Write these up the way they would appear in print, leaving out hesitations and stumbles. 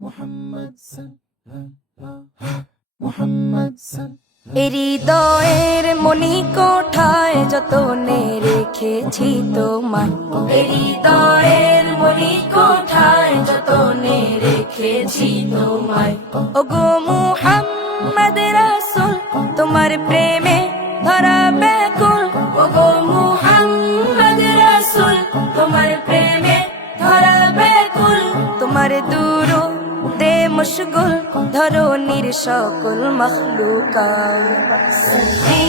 Muhammad sallallahu Muhammad হৃদয়ের মনি কোঠায় যতনে রেখেছি তোমায়, হৃদয়ের মনি কোঠায় যতনে রেখেছি তোমায়। ওগো মুহাম্মদ রাসূল তোমার প্রেমে ধরা ব্যাকুল, ওগো মুহাম্মদ রাসূল তোমার প্রেমে ধরা ব্যাকুল। তোমার দুরূদে মশগুল ধরনীর সকল মখলুকাত। সাল্লি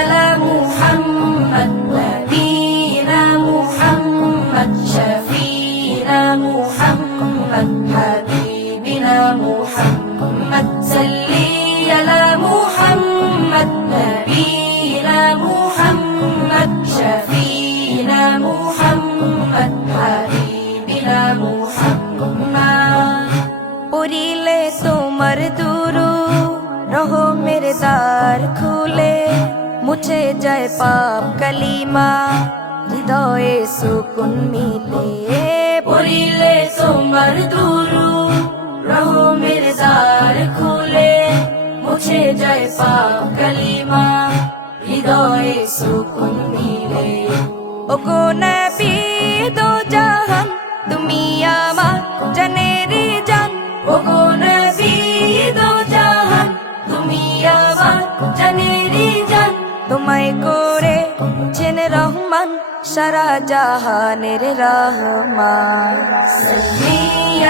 আলা মুহাম্মদ নবীনা মুহাম্মদ শফীনা মুহাম্মদ হাবিবিনা মুহাম্মদ। সাল্লি আলা মুহাম্মদ নবীনা মুহাম্মদ শফীনা মুহাম্মদ হাবিবিনা মুহাম্মদ। পড়িলে তোমার দুরূদ রহমের দ্বার খুলে, মুছে যায় পাপ কালিমা হৃদয়ে সুকুন মিলে। পড়িলে তোমার দুরূদ রহমের দ্বার খুলে, মুছে যায় পাপ কালিমা হৃদয়ে সুকুন মিলে। ওগো নবী দো জাহান তুমি আমার জানের জান, ওগো নবী দো জাহান তুমি আমার জানের জান। তোমায় করে চেন রহমান সারা জাহানের রহমান। সাল্লি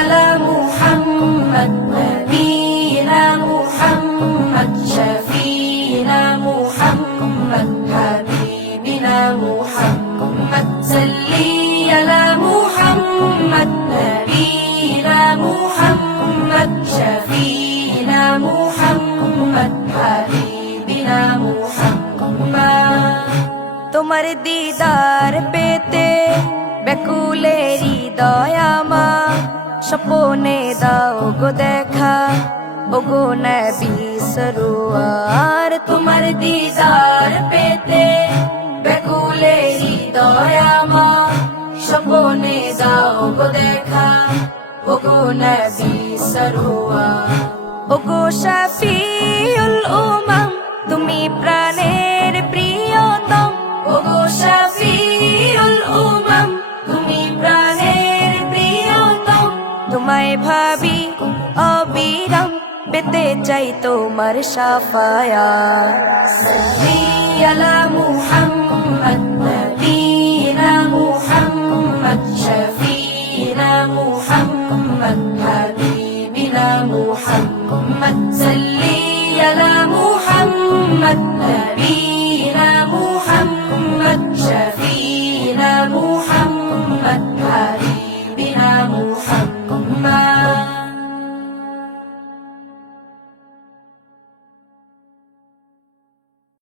আলা মুহাম্মদ নবীনা মুহাম্মদ শফীনা মুহাম্মদ হাবিবিনা মুহাম্মদ। সাল্লি আলা মুহাম্মদ নবীনা মুহাম্মদ শফীনা মুহাম্মদ হাবিবিনা মুহাম্মদ। তোমার দিদার পেতে ব্যাকুলে হৃদয় আমার, স্বপনে দাও গো দেখা ওগো নবী সরোয়ার। তোমার দিদার পেতে ব্যাকুলে হৃদয় আমার, স্বপনে দাও গো দেখা ওগো নবী সরোয়ার। ওগো শফিউল উমাম তুমি প্রাণের প্রিয়তম, ওগো শফিউল উমাম তুমি প্রাণের প্রিয়তম। তোমায় ভাবি অবিরাম পেতে চাই তোমার শাফায়াত। সাল্লি আলা মুহাম্মদ নবীনা মুহাম্মদ শফীনা মুহাম্মদ হাবিবিনা মুহাম্মদ। সাল্লি আলা মুহাম্মদ নবী